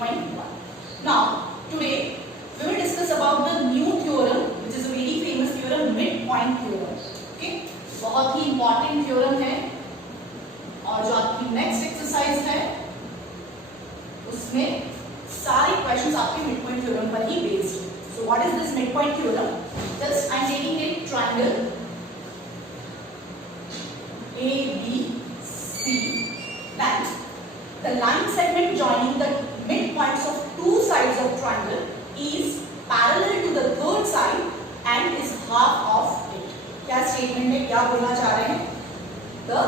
8.1. Now today we will discuss about the new theorem which is a very famous theorem, midpoint theorem. Okay, बहुत ही important theorem है और जो आपकी next exercise है उसमें सारे questions आपके midpoint theorem पर ही based है. So what is this midpoint theorem? Just I am taking a triangle A, B, C, then the line segment joining the midpoints of two sides of triangle is parallel to the third side and is half of it. क्या statement है, क्या बोलना चाह रहे हैं? The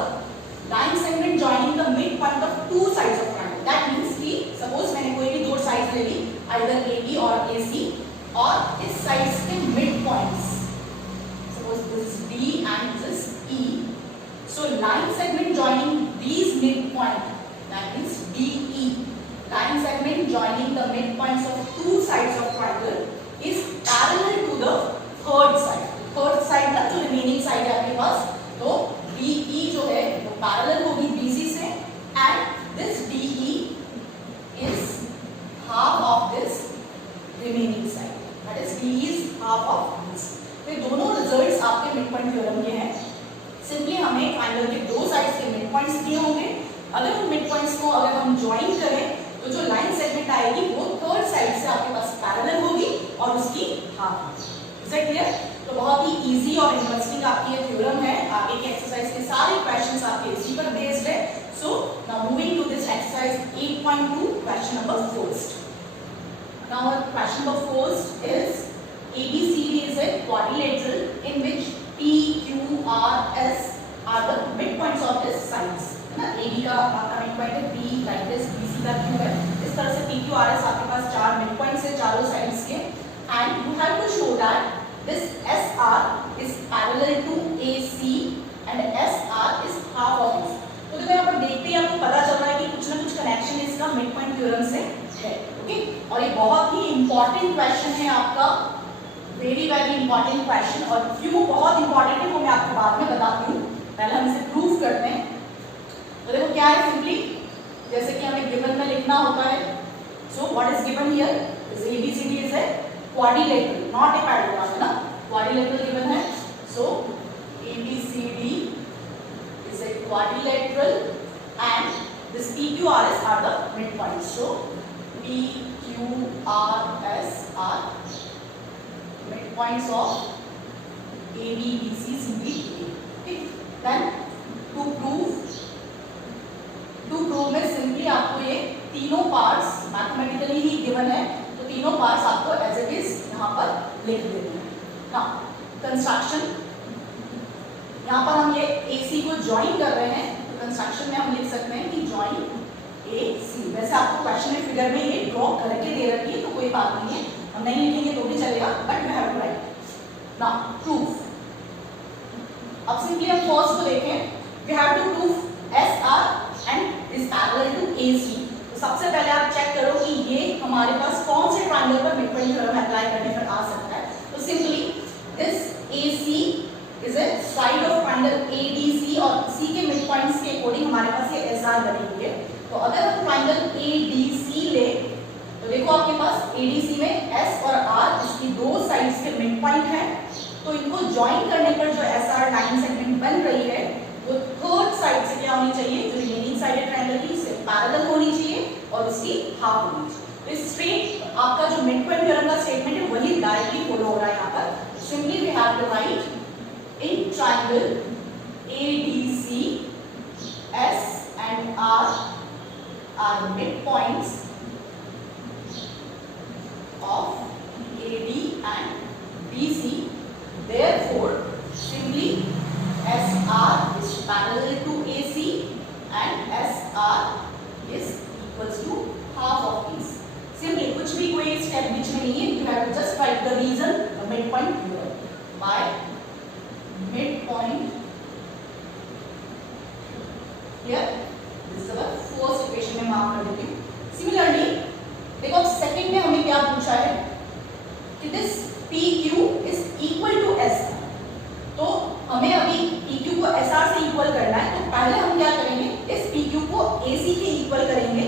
line segment joining the midpoint of two sides of triangle. That means कि suppose मैंने कोई भी दो sides ले ली, either AB और AC, और इस sides के midpoints. Suppose this is D and this is E. So line segment joining these midpoint, that means DE, line segment joining the midpoints of two sides of triangle is parallel to the third side. Third side ना जो remaining side है आपके पास, तो DE जो है वो parallel होगी BC से, and this DE is half of this remaining side. That is DE is half of BC. तो दोनों results आपके midpoint theorem के हैं. सिंपली हमें ट्रायंगल के दो साइड्स के मिड पॉइंट्स दिए होंगे. अगर उन मिड पॉइंट्स को अगर हम ज्वाइन करें तो जो लाइन सेगमेंट आएगी वो थर्ड साइड से आपके पास पैरेलल होगी और उसकी हाफ. Is it clear? तो बहुत ही इजी और इंटरेस्टिंग आपकी ये थ्योरम है. आगे के एक्सरसाइज के सारे क्वेश्चंस आपके इसी पर बेस्ड है. So now moving to this exercise 8.2, question number first. Now question number first is ABCD is a quadrilateral in which P, Q, R, S are the midpoints of its sides. है ना? AB का आपका midpoint है P, like this, BC का Q है. इस तरह से P, Q, R, S आपके पास चार midpoints है चारों sides के. And you have to show that this SR is parallel to AC and SR is half of this. तो देखो यहाँ पर देखते ही आपको पता चल रहा है कि कुछ ना कुछ कनेक्शन इसका midpoint theorem से है. ओके, और ये बहुत ही important question है आपका, वेरी वेरी इंपॉर्टेंट क्वेश्चन. और क्यों बहुत इंपॉर्टेंट है वो मैं आपको बाद में बताती हूँ. पहले हम इसे प्रूव करते हैं. तो देखो क्या है, सिंपली जैसे कि हमें गिवन में लिखना होता है. So what is given here is ABCD is a quadrilateral, not a paragraph, है ना. क्वाड्रिलेटरल गिवन है. So ABCD is a quadrilateral and this PQRS are the midpoints. So PQRS are midpoints of A, B, B, C, simply A. Okay. Then to prove में simply आपको ये तीनों parts mathematically ही given है, तो तीनों parts आपको as it is यहाँ पर लिख देना है. Now construction, यहाँ पर हम ये AC को join कर रहे हैं, तो construction में हम लिख सकते हैं कि join AC. वैसे आपको क्वेश्चन में फिगर में ये ड्रॉ करके दे रखी है तो कोई बात नहीं है, हम नहीं लिखेंगे तो भी चलेगा, but we have to write. Now proof. अब सिंपली हम फर्स्ट को देखें. We have to proof SR and is parallel to AC. तो सबसे पहले आप चेक करो कि ये हमारे पास कौन से ट्रायंगल पर मिडपॉइंट थ्योरम अप्लाई करने पर आ सकता है. तो simply this AC is a side of triangle ADC और C के मिडपॉइंट्स के अकॉर्डिंग हमारे पास ये SR बनी हुई है. तो अगर हम ट्रायंगल ADC ले तो देखो आपके पास ADC में S और R इसकी दो साइड्स के मिड पॉइंट है. तो इनको ज्वाइन करने पर जो SR लाइन सेगमेंट बन रही है वो थर्ड साइड से क्या होनी चाहिए, जो रिमेनिंग साइड है ट्रायंगल की उससे पैरेलल होनी चाहिए और उसकी हाफ होनी चाहिए. तो स्ट्रेट आपका जो मिड पॉइंट थ्योरम का स्टेटमेंट है वही डायरेक्टली फॉलो हो रहा है यहाँ पर. Simply we have to write in triangle ADC S and R are midpoints of AD and BC. Therefore, simply SR is parallel to AC and SR is equals to half of BC. Simply कुछ भी कोई step बीच में नहीं है. You have to just write the reason, the midpoint theorem. By midpoint here, this is our first equation में mark कर देती हूँ. Similarly, देखो अब सेकंड में हमें क्या पूछा है कि this PQ is equal to SR. तो हमें अभी PQ को SR से इक्वल करना है. तो पहले हम क्या करेंगे, इस PQ को AC के इक्वल करेंगे,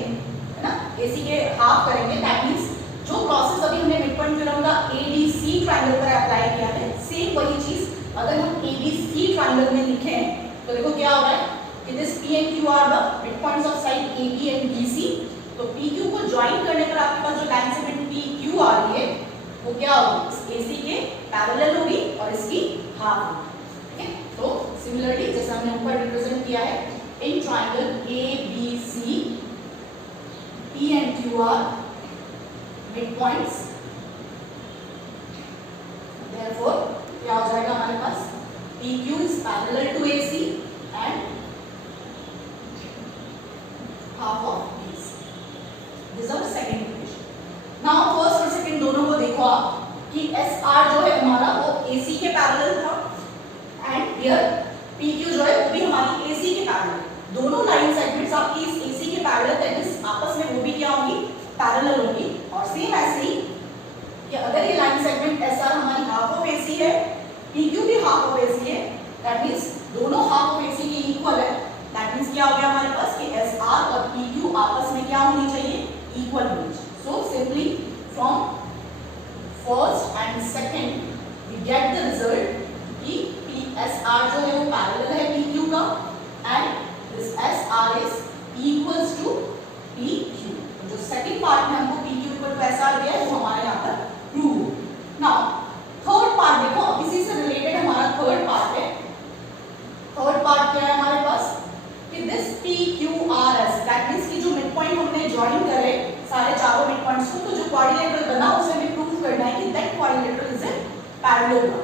है ना. AC के हाफ करेंगे, दैट मींस जो प्रोसेस अभी हमने मिड पॉइंट थ्योरम का एबीसी ट्रायंगल पर अप्लाई किया है, सेम वही चीज अगर हम एबीसी ट्रायंगल में लिखें तो देखो क्या हो रहा है कि this P and Q are the mid points of side AB and BC. तो पी क्यू को ज्वाइन करने पर आपके पास जो लाइन सेगमेंट पी क्यू आ रही है वो क्या होगी, एसी के पैरेलल होगी और इसकी हाफ होगी। ठीक है, तो सिमिलरली जैसे हमने ऊपर रिप्रेजेंट किया है in triangle A B C P and Q are mid points, therefore क्या हो जाएगा हमारे पास PQ is parallel to AC and half of AC. This is our second equation. Now first और second दोनों को देखो आप कि SR जो है हमारा वो AC के पैरेलल था and here PQ जो है वो भी हमारी AC के पैरेलल। दोनों लाइन सेगमेंट्स आपकी इस AC के पैरेलल दैट मींस आपस में वो भी क्या होंगी, पैरेलल होंगी। और सेम ऐसे ही कि अगर ये लाइन सेगमेंट SR हमारी हाफ ऑफ AC है, PQ भी हाफ ऑफ AC है, दैट मींस दोनों हाफ ऑफ AC के इक्वल है। दैट मींस क्या हो गया हमारे पास कि SR और PQ आपस में क्या होनी चाहिए, इक्वल होनी चाहिए। So simply from first and second we get the result कि SR जो है वो पैरेलल है PQ का and this SR is equals to PQ। जो सेकंड पार्ट में हमको PQ इक्वल टू SR दिया है वो हमारे यहाँ पर प्रूव। नाउ थर्ड पार्ट देखो, अब इसी से रिलेटेड हमारा थर्ड पार्ट है। थर्ड पार्ट क्या है हमारे पास कि दिस PQRS दैट मींस कि जो मिड पॉइंट हमने ज्वाइन करे सारे चारों मिड पॉइंट्स को, तो जो क्वाड्रिलेटरल बना उसे हमें प्रूव करना है कि that quadrilateral is a parallelogram.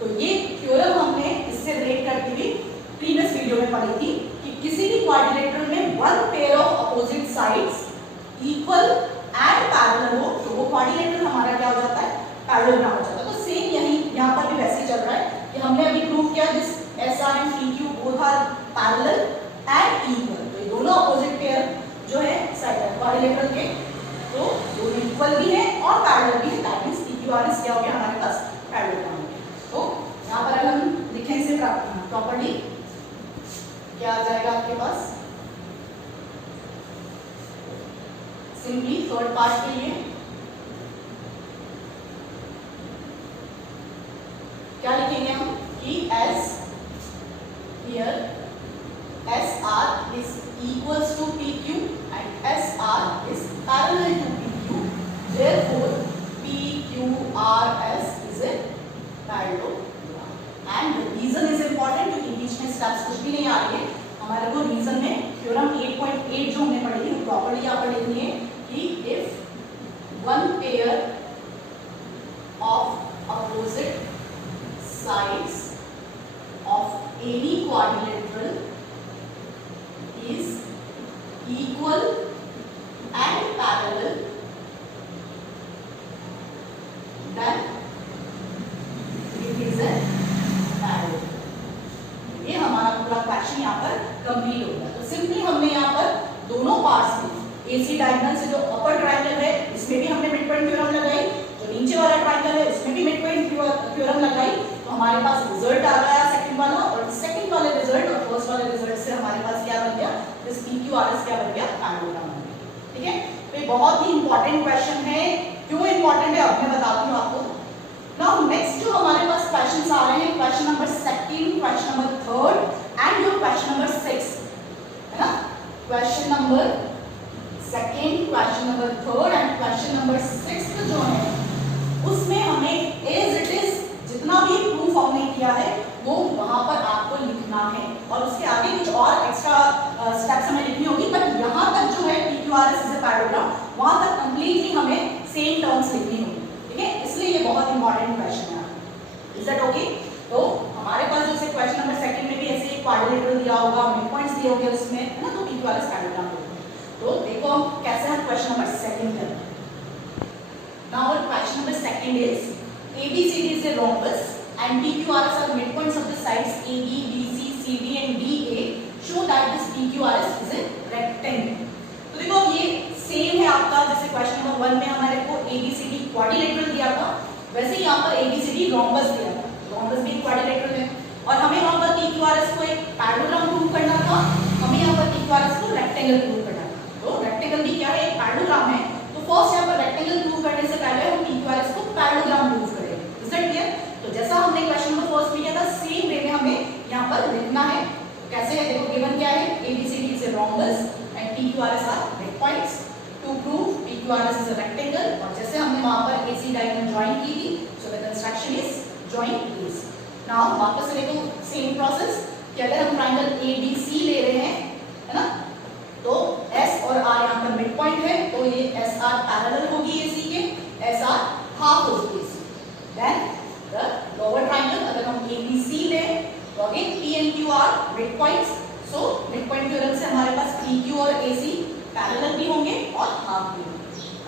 तो ये थ्योरम हमने इससे रिलेट करती हुई प्रीवियस वीडियो में पढ़ी थी कि किसी भी क्वाड्रिलेटरल में one pair of opposite sides equal and parallel हो तो वो क्वाड्रिलेटरल हमारा क्या हो जाता है, पैरेललोग्राम हो जाता है। तो सेम यही यहाँ पर भी वैसे ही चल रहा है कि हमने अभी प्रूव किया this SR and PQ both are parallel and equal. तो ये दोनों अपोजिट पेयर जो है क्वाड्रिलेटरल के तो दोनों इक्वल भी है और पैरेलल भी है, दैट मींस PQRS क्या हो गया हमारे पास, पैरेललोग्राम हो गया। तो यहाँ पर अगर हम लिखें इसे प्रॉपर्ली क्या आ जाएगा आपके पास, सिंपली थर्ड पार्ट के लिए क्या लिखेंगे हम कि S here SR is equals to PQ and SR is parallel to PQ, therefore PQRS is a parallelogram। and the reason is important क्योंकि बीच में स्टेप्स कुछ भी नहीं आ रही है, हमारे को रीजन में थ्योरम 8.8 जो हमने पढ़ी थी प्रॉपर्ली यहाँ पर लिखनी है कि if one pair of opposite sides of any quadrilateral is equal and parallel, then it is a parallelogram। ये हमारा पूरा क्वेश्चन यहाँ पर कंप्लीट हो गया। तो सिंपली हमने यहाँ पर दोनों पार्ट्स में AC डायगोनल से जो अपर ट्रायंगल है इसमें भी हमने मिड पॉइंट थ्योरम लगाई, जो नीचे वाला ट्रायंगल है उसमें भी मिड पॉइंट थ्योरम लगाई। तो हमारे पास रिजल्ट आ गया सेकंड वाला, और सेकंड वाले रिजल्ट और फर्स्ट वाले रिजल्ट से हमारे पास क्या बन गया, दिस PQRS क्या बन गया, पैरेललोग्राम बन गया। ठीक है, तो ये बहुत ही इंपॉर्टेंट क्वेश्चन है। क्यों इंपॉर्टेंट है अब मैं बताती हूँ आपको। नाउ नेक्स्ट जो हमारे पास क्वेश्चंस आ रहे हैं, question number 2, question number 3 and जो क्वेश्चन नंबर 6 है ना, question number 2, question number 3 and question number 6 जो है उसमें हमें एज इट इज जितना भी प्रूफ हमने किया है वो वहां पर आपको लिखना है, और उसके आगे कुछ और एक्स्ट्रा स्टेप्स हमें लिखनी होगी, बट यहाँ तक जो है PQRS इज ए पैरेललोग्राम वहां तक कंप्लीटली हमें सेम टर्म्स लिखनी होगी। ठीक है, इसलिए ये बहुत इंपॉर्टेंट क्वेश्चन है। Is that okay? तो हमारे पास जैसे क्वेश्चन नंबर 2 में भी ऐसे एक क्वाड्रिलेटरल दिया होगा, मिड पॉइंट्स दिए होंगे उसमें, है ना, तो PQRS पैरेललोग्राम होगा। तो देखो हम कैसे हम क्वेश्चन नंबर 2 करते हैं। Now our question number 2 is ABCD is a rhombus and PQRS are midpoints of the sides AB, BC, CD and DA. Show that this PQRS is a rectangle. तो देखो ये सेम है आपका, जैसे question number 1 में हमारे को ABCD quadrilateral दिया था, वैसे ही यहाँ पर ABCD rhombus दिया था। rhombus भी क्वाड्रिलेटरल है और हमें यहाँ पर PQRS को एक पैरेललोग्राम प्रूव करना था, हमें यहाँ पर PQRS को रेक्टेंगल प्रूव करना था। तो रेक्टेंगल भी क्या है, एक पैरेललोग्राम है, PQRS are midpoints. To prove PQRS is a rectangle, और जैसे हमने वहां पर AC डायगोनल ज्वाइन की थी, so the construction is join AC. Now वापस से देखो सेम प्रोसेस कि अगर हम ट्रायंगल ABC ले रहे हैं, है ना, तो S और R यहाँ पर मिड पॉइंट है, तो ये SR पैरेलल होगी AC के, SR हाफ होगी AC. Then the lower triangle अगर हम ABC लें, तो again P and Q are mid points, so mid point theorem से हमारे पास PQ और AC पैरेलल भी होंगे और हाफ भी होंगे.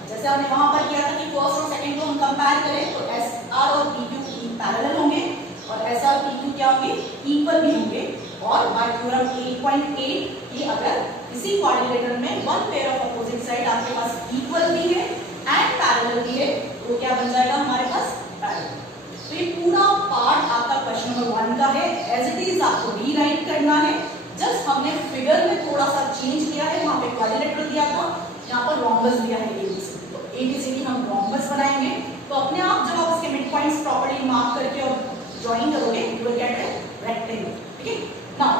जैसे हमने वहां पर किया था कि फर्स्ट और सेकंड को हम कंपेयर करें, तो SR और PQ पैरेलल होंगे और SR PQ क्या होंगे, इक्वल भी होंगे. और बाय थ्योरम 8.8 कि अगर किसी क्वाड्रिलेटरल में one pair of opposite side आपके पास इक्वल भी है एंड पैरेलल भी है, तो क्या बन जाएगा हमारे पास, पैरेलल. तो ये पूरा पार्ट आपका क्वेश्चन नंबर 1 का है. एज इट इज आपको रीराइट करना है. जस्ट हमने फिगर में थोड़ा सा चेंज किया है, वहां पे क्वाड्रिलेटरल दिया था, यहाँ पर रोम्बस दिया है ABCD. तो ABCD हम रोम्बस बनाएंगे, तो अपने आप जब आप उसके मिड पॉइंट्स प्रॉपर्ली मार्क करके और ज्वाइन करोगे, you will get a rectangle. ठीक है. नाउ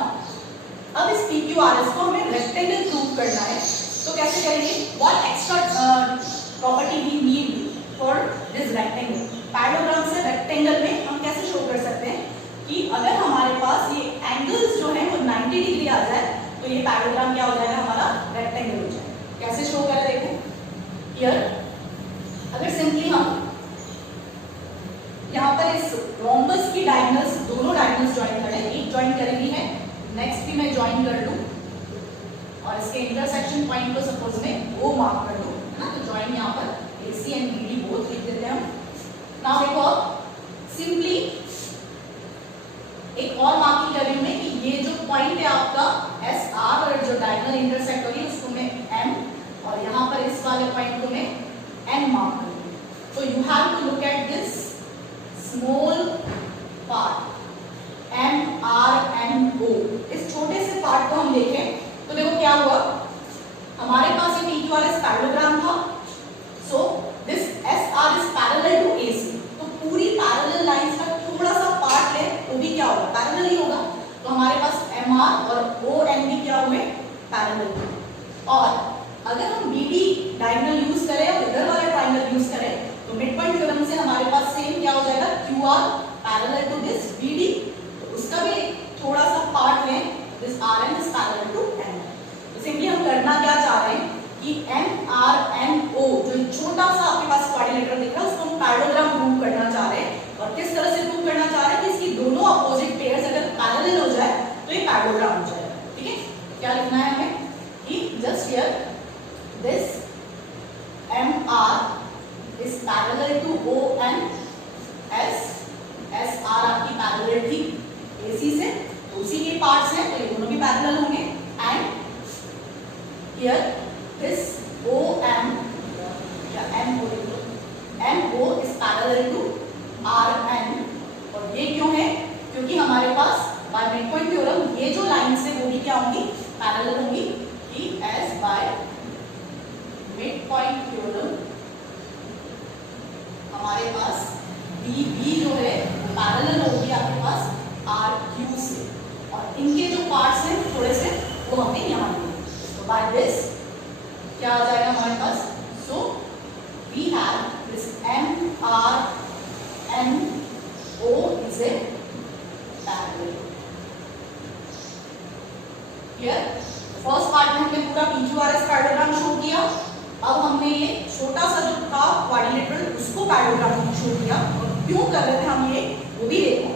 अब इस PQRS को हमें रेक्टेंगल प्रूव करना है, तो कैसे करेंगे, what extra property we need for this rectangle. Parallelogram से रेक्टेंगल में हम कैसे शो कर सकते हैं कि अगर हमारे पास ये एंगल्स जो है वो 90 डिग्री आ जाए, तो ये पैरेललोग्राम क्या हो जाएगा, हमारा रेक्टेंगल हो जाएगा. कैसे शो करें, देखो हियर. अगर सिंपली हम यहाँ पर इस रोम्बस की डायगोनल्स, दोनों डायगोनल्स ज्वाइन करें, एक ज्वाइन करेंगी है, नेक्स्ट भी मैं ज्वाइन कर लूं और इसके इंटरसेक्शन पॉइंट को सपोज में O मार्क कर लूं, है ना. तो ज्वाइन यहाँ पर AC एंड BD बोथ लिख देते हैं हम. नाउ देखो सिंपली एक और मार्किंग कर रही हूं मैं कि ये जो पॉइंट है आपका SR और जो डायगोनल इंटरसेक्ट हो रही है उसको मैं M और यहाँ पर इस वाले पॉइंट को मैं N मार्क कर रही हूं. तो you have to look at this small part MRNO. इस छोटे से पार्ट को हम देखें तो देखो क्या हुआ, हमारे पास ये PQRS पैरेललोग्राम था, so this SR is parallel to AC. तो पूरी पैरेलल लाइंस का थोड़ा सा पार्ट ले, वो भी क्या होगा, पैरेलल ही होगा. तो हमारे पास MR और ON भी क्या हुए, पैरेलल. और अगर हम BD डायगोनल यूज करें और इधर वाला ट्रायंगल यूज करें, तो मिड पॉइंट थ्योरम से हमारे पास सेम क्या हो जाएगा, QR parallel to this BD. तो उसका भी थोड़ा सा पार्ट लें, this RN is parallel to N. तो सिंपली हम करना क्या चाह रहे हैं कि MRNO जो छोटा सा आपके पास क्वाड्रिलेटरल दिख रहा है, उसको हम पैरेललोग्राम प्रूव करना चाह रहे हैं. और किस तरह से प्रूव करना चाह रहे हैं कि इसकी दोनों अपोजिट पेयर्स अगर पैरेलल हो जाए तो ये पैरेललोग्राम हो जाएगा. ठीक है. क्या लिखना है हमें कि just here this MR is parallel to ON as SR आपकी पैरेलल थी AC से, तो उसी के पार्ट्स हैं, तो ये दोनों भी पैरेलल होंगे. एंड हियर दिस OM या MO is parallel to RN. और ये क्यों है, क्योंकि हमारे पास बाय मिड पॉइंट थ्योरम ये जो लाइंस है वो भी क्या होंगी, पैरेलल होंगी. कि as by mid point theorem हमारे पास BB जो है वो पैरेलल होगी आपके पास RQ से, और इनके जो पार्ट्स हैं थोड़े से वो हमने यहाँ लिए. तो बाय दिस क्या आ जाएगा हमारे पास, so we have this MRNO is a parallel. Here first part में हमने पूरा PQRS पैरेललोग्राम शो किया. अब हमने ये छोटा सा जो था क्वाड्रिलेटरल उसको पैरेललोग्राम शो किया. और क्यों कर रहे थे हम ये, वो भी देखो.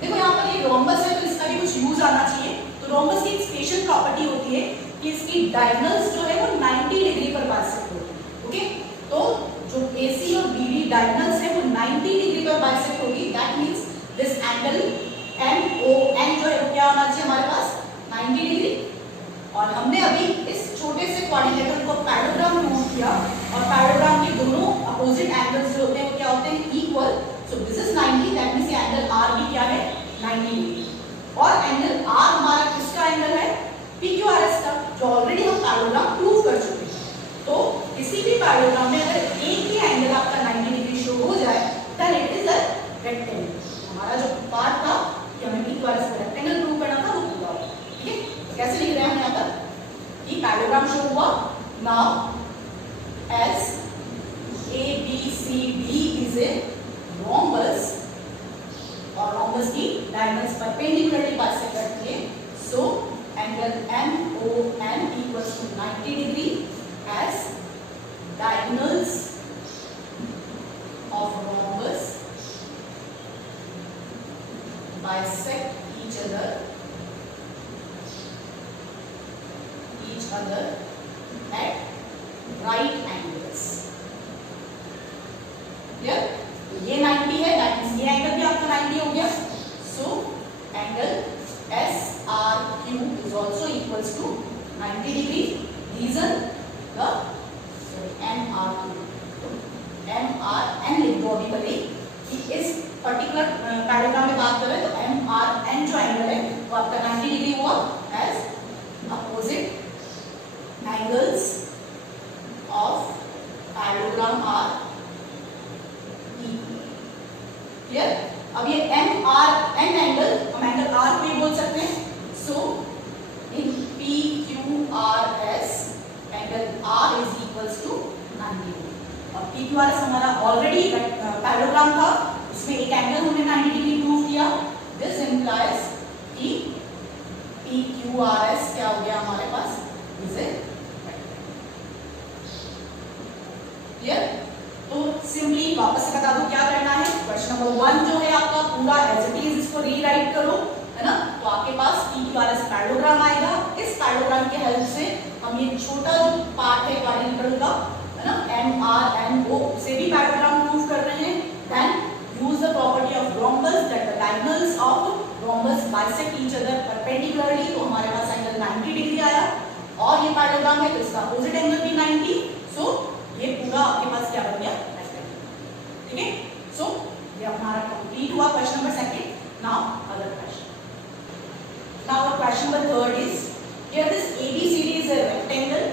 देखो यहाँ पर ये रोम्बस है, तो इसका भी कुछ यूज आना चाहिए. तो रोम्बस की एक स्पेशल प्रॉपर्टी होती है कि इसकी डायगोनल्स जो है वो 90 डिग्री पर बाइसेक्ट होगी. ओके. तो जो AC और BD डायगोनल्स है वो 90 डिग्री पर बाइसेक्ट होगी. That means this angle MON जो है क्या होना चाहिए हमारे पास, 90 डिग्री. और हमने अभी इस छोटे से क्वाड्रिलेटरल को पैरेललोग्राम यूज किया, और पैरेललोग्राम के दोनों अपोजिट एंगल्स जो होते हैं वो क्या होते हैं, equal. So this is 90, that means ये एंगल R भी क्या है, 90 डिग्री. और एंगल R हमारा किसका एंगल है, PQRS का, जो ऑलरेडी हम पैरेललोग्राम प्रूव कर चुके हैं. तो किसी भी पैरेललोग्राम में अगर एक ही एंगल आपका 90 डिग्री शो हो जाए, then it is a rectangle. हमारा जो पार्ट था कि हमें PQRS का रेक्टेंगल प्रूव करना था वो पूरा हो. ठीक है. कैसे लिख रहे हैं हम यहाँ पर कि पैरेललोग्राम शो हुआ as ABCD is a rhombus और rhombus की diagonals perpendicularly bisect करती है, so angle MON equals to 90 degree as diagonals of rhombus bisect each other at right angles. Clear? ये 90 है, that means ये एंगल भी आपका 90 हो गया. So angle SRQ is also equals to 90 degree. Reason the MRQ. MRN लिख दो अभी भले कि इस पर्टिकुलर पैराग्राफ में बात करें तो MRN जो एंगल है वो आपका 90 डिग्री हुआ as opposite angles of parallelogram are equal. Clear? अब ये MRN एंगल हम एंगल R को ही बोल सकते हैं. So in PQRS angle R is equals to 90 degree. अब PQRS हमारा ऑलरेडी पैराग्राम था, उसमें एक एंगल हमने 90 डिग्री प्रूव किया. This implies कि PQRS क्या हो गया हमारे पास is a क्लियर. तो सिंपली वापस से बता दो क्या करना है. क्वेश्चन नंबर 1 जो है आपका पूरा एज इट इज इसको रीराइट करो, है ना. तो आपके पास PQRS पैराग्राम आएगा. इस पैराग्राम के हेल्प से हम ये छोटा जो पार्ट है क्वाड्रिलेटरल का, है ना, MRNO से भी पैराग्राम प्रूव कर रहे हैं. Then use the property of rhombus that the diagonals of rhombus bisect each other perpendicularly. तो हमारे पास एंगल 90 डिग्री आया और ये पैराग्राम है तो इसका अपोजिट एंगल भी 90. सो ये पूरा आपके पास क्या बन गया, ठीक है. सो ये हमारा कंप्लीट हुआ question number 2. Now other question. Now question number 3 is here this ABCD is a rectangle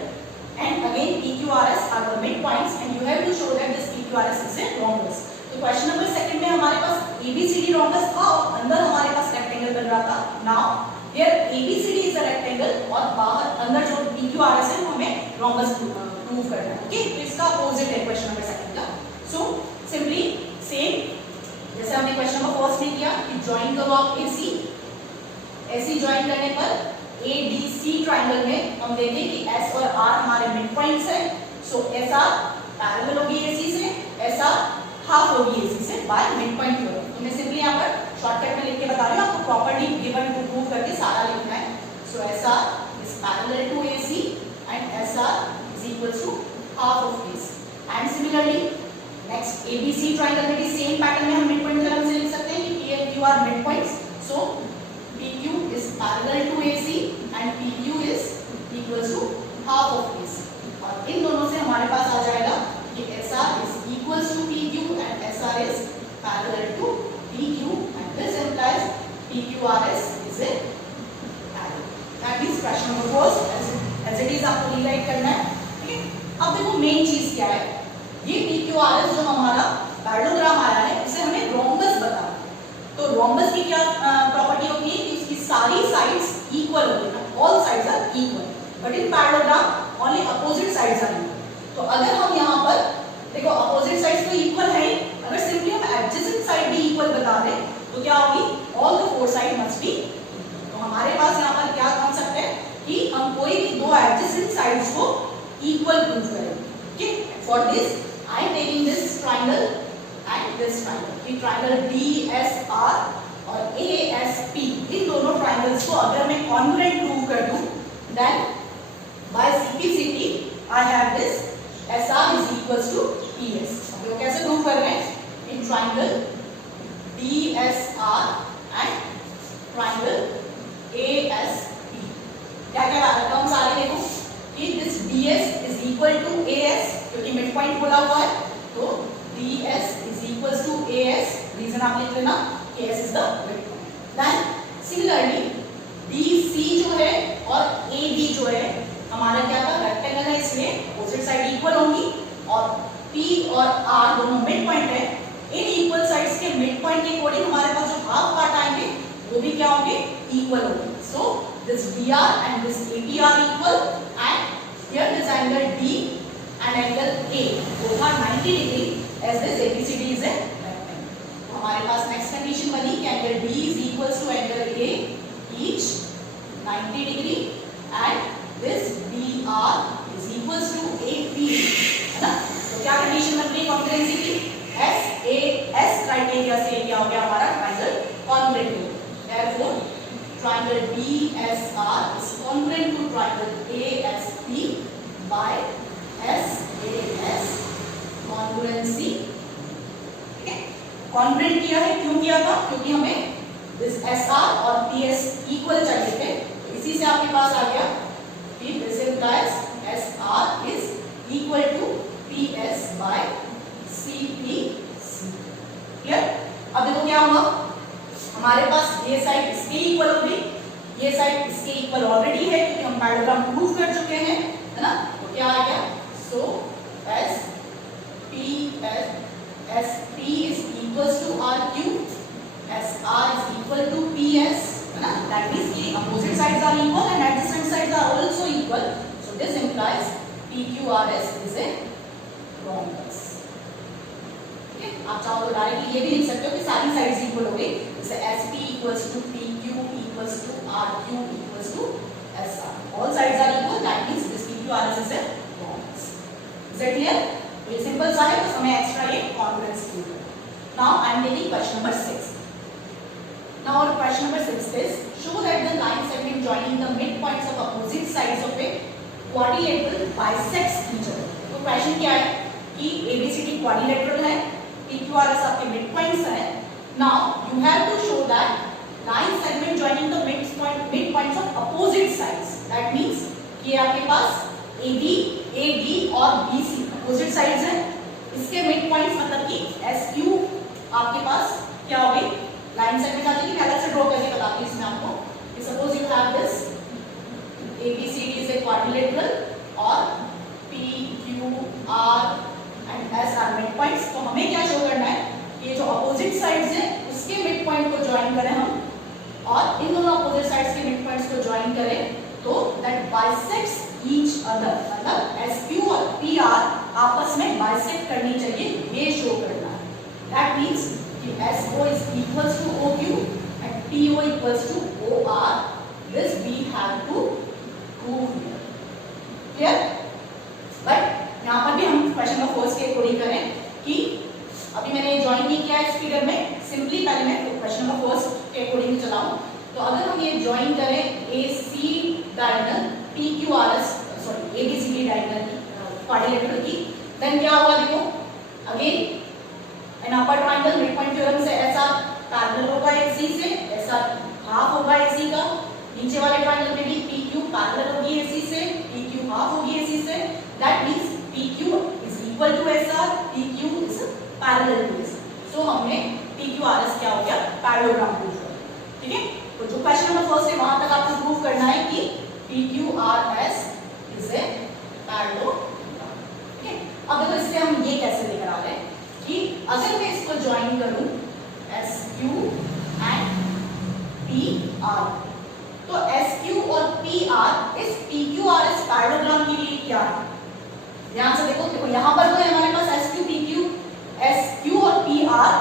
and again PQRS are the midpoints and you have to show that this PQRS is a rhombus. तो question number 2 में हमारे पास ABCD rhombus था और अंदर हमारे पास rectangle बन रहा था. Now here ABCD is a rectangle और बाहर अंदर जो PQRS है वो हमें rhombus प्रूव करना है. ओके, तो इसका अपोजिट है क्वेश्चन नंबर 2 का. सो सिंपली सेम जैसे हमने क्वेश्चन नंबर 1 में किया कि ज्वाइन करो आप AC. ऐसी ज्वाइन करने पर ADC ट्रायंगल में हम देखें कि S और R हमारे मिड पॉइंट्स है. सो SR पैरेलल होगी AC से, SR हाफ होगी AC से बाय मिड पॉइंट थ्योरम. तो मैं सिंपली यहाँ पर शॉर्टकट में लिख के बता रही हूँ, आपको प्रॉपर्टी गिवन टू प्रूव करके सारा लिखना है. सो SR is parallel to AC and SR is equals to half of AC. And similarly next ABC triangle में भी सेम पैटर्न में हम मिड पॉइंट थ्योरम से लिख सकते हैं कि PQ are mid points. So PQ is parallel to AC and PQ is equals to half of AC. और इन दोनों से हमारे पास आ जाएगा कि SR is equals to PQ and SR is parallel to PQ and this implies PQRS is a parallel. That means question number 4 as it is आपको rewrite करना है. ठीक है. अब देखो मेन चीज क्या है. ये PQRS जो हमारा पैरेललोग्राम आया है इसे हमें रोम्बस बताना है. तो रोम्बस की क्या प्रॉपर्टी होती है कि इसकी सारी साइड्स इक्वल होती है. All sides are equal but in parallelogram only opposite sides are equal. तो अगर हम यहाँ पर देखो अपोजिट साइड्स तो इक्वल है, अगर सिंपली हम एडजेसेंट साइड भी इक्वल बता दें तो क्या होगी, all the four side must be. तो हमारे पास यहाँ पर क्या कर सकते हैं कि हम कोई भी दो एडजेसेंट साइड्स को इक्वल प्रूव करें. Okay, for this I am taking this triangle and this triangle. ये ट्रायंगल DSR और ASP इन दोनों ट्रायंगल्स को अगर मैं कॉन्ग्रुएंट प्रूव कर दूं then by simplicity I have this SR is equals to ES. तो कैसे प्रूव कर रहे हैं, इन triangle DSR and triangle ASP क्या क्या टर्म्स आ रहे देखो कि this DS is equal to AS क्योंकि मिड पॉइंट बोला हुआ है. तो DS is equals to AS. Reason आप लिख लेना कि S is the mid point. Then similarly DC जो है और AB जो है हमारा क्या था, रेक्टेंगल है इसलिए अपोजिट साइड इक्वल होंगी और P और R दोनों मिड पॉइंट है. इन इक्वल साइड्स के मिड पॉइंट के अकॉर्डिंग हमारे पास जो हाफ पार्ट आएंगे वो भी क्या होंगे, इक्वल होंगे. So this DR and this AB are equal and here this angle D and angle angle B is equals to angle A, each 90 degree, and this BR is equals to AP, है ना? तो क्या condition बन गई congruency की? SAS criteria से क्या हो गया हमारा ट्रायंगल कॉन्ग्रुएंट हो गया। Therefore, triangle BSR is congruent to triangle ASP by SAS congruency। ठीक है, कॉन्ग्रुएंट किया है, क्यों किया था? क्योंकि हमें दिस SR और PS इक्वल चाहिए थे, तो इसी से आपके पास आ गया कि this implies SR is equal to PS by CPC। Clear? अब देखो क्या हुआ, हमारे पास ये साइड इसके इक्वल हो गई, ये साइड इसके इक्वल ऑलरेडी है क्योंकि हम पैरेललोग्राम प्रूव कर चुके हैं, है ना? तो क्या आ गया? सो SP is equals to RQ, SR is equal to PS, है ना? That means the opposite sides are equal and adjacent sides are also equal. So this implies PQRS is a rhombus। आप चाहो तो डायरेक्टली ये भी लिख सकते हो कि सारी साइड्स इक्वल हो गई, जैसे SP equals to PQ equals to RQ equals to SR, all sides are equal, that means this PQRS is a rhombus। Is that clear? तो ये सिंपल सा है, तो हमें एक्स्ट्रा ये कॉन्ग्रुएंस प्रूव करना। Now I am taking question number 6. Now our question number 6 is show that the line segment joining the midpoints of opposite sides of a quadrilateral bisects each other। तो question क्या है कि ABCD quadrilateral है, PQRS आपके mid points हैं। Now you have to show that line segment joining the mid points of opposite sides. That means कि आपके पास AD और BC अपोजिट साइड्स हैं, इसके मिड पॉइंट्स मतलब कि SQ आपके पास क्या हो गई लाइन सेगमेंट आती है। मैं अलग से ड्रॉ करके बताती हूँ इसमें आपको कि suppose you have this ABCD is a quadrilateral और PQR and SR mid points. तो हमें क्या शो करना है, ये जो अपोजिट साइड्स हैं उसके मिड पॉइंट को ज्वाइन करें हम, और इन दोनों अपोजिट साइड्स के मिड पॉइंट्स को ज्वाइन करें तो दैट बाइसेक्ट्स ईच अदर, मतलब SQ और PR आपस में बाइसेक्ट करनी चाहिए, ये शो करना है। दैट मींस कि SO is equals to OQ and PO equals to OR। this we have to prove here। clear? But यहाँ पर भी हम क्वेश्चन नंबर 4 के अकॉर्डिंग करें कि अभी मैंने ज्वाइन नहीं किया है इस फिगर में, सिंपली पहले मैं क्वेश्चन नंबर 4 के अकॉर्डिंग चलाऊं। तो अगर हम ये ज्वाइन करें AC diagonal PQRS sorry ABCD diagonal quadrilateral की, देन क्या होगा देखो, again an upper triangle mid point theorem से SR पैरेलल होगा AC से, SR हाफ होगा AC का, नीचे वाले ट्रायंगल में भी PQ पैरेलल होगी AC से, PQ हाफ होगी AC से। That means PQ is equal to SR, PQ is parallel to SR। so हमने PQRS क्या हो गया पैरेललोग्राम प्रूव कर। ठीक है, तो जो क्वेश्चन नंबर 1 है वहां तक आपको प्रूव करना है कि PQRS is a पैरेललोग्राम। ठीक है, अब देखो इससे हम ये कैसे लेकर आ रहे हैं कि अगर मैं इसको ज्वाइन करूं SQ एंड PR, तो SQ और PR इस PQRS पैरेललोग्राम के लिए क्या है, ध्यान से देखो यहाँ पर तो है हमारे पास SQ और PR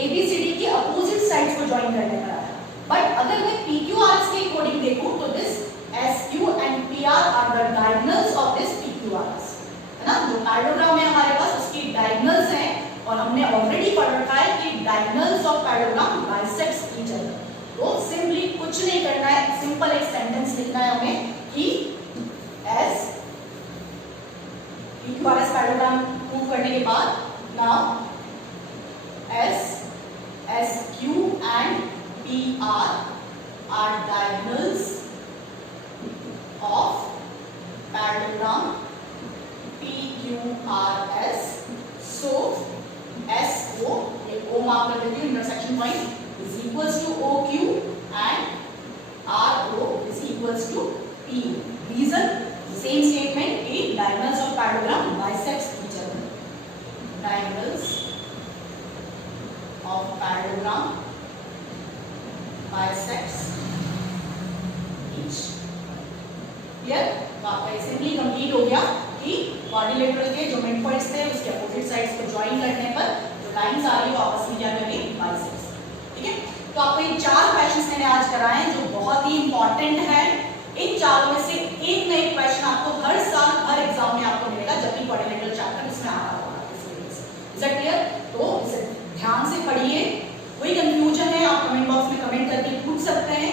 ABCD की अपोजिट साइड्स को ज्वाइन करने पर आया। बट अगर मैं PQRS के अकॉर्डिंग देखूं तो this SQ and PR are the diagonals of this PQRS, है ना? जो पैरेललोग्राम है हमारे पास उसकी डायगोनल्स हैं, और हमने ऑलरेडी पढ़ रखा है कि diagonals of parallelogram bisects each other. तो सिंपली कुछ नहीं करना है, सिंपल एक सेंटेंस लिखना है हमें कि एस PQRS पैरेललोग्राम प्रूव करने के बाद now SQ and PR are diagonals of parallelogram PQRS। so SO, ये O मार्क कर देती हूँ intersection point, is equals to OQ and RO is equals to PO। reason same statement कि diagonals of parallelogram bisects each other। diagonals of parallelogram bisects each। Clear? तो आपका ये simply complete हो गया कि क्वाड्रिलेटरल के जो मिड पॉइंट्स थे उसके अपोजिट साइड्स को ज्वाइन करने पर जो लाइंस आ रही है वो आपस में क्या करेंगे बाइसेक्ट्स। ठीक है, तो आपको ये 4 क्वेश्चंस मैंने आज कराए हैं जो बहुत ही इंपॉर्टेंट है। इन चारों में से एक न एक क्वेश्चन आपको हर साल हर एग्जाम में आपको मिलेगा, जब भी क्वाड्रिलेटरल चैप्टर इसमें आ रहा होगा। Is that clear? तो इसे ध्यान से पढ़िए, कोई कंफ्यूजन है आप कमेंट बॉक्स में कमेंट करके पूछ सकते हैं।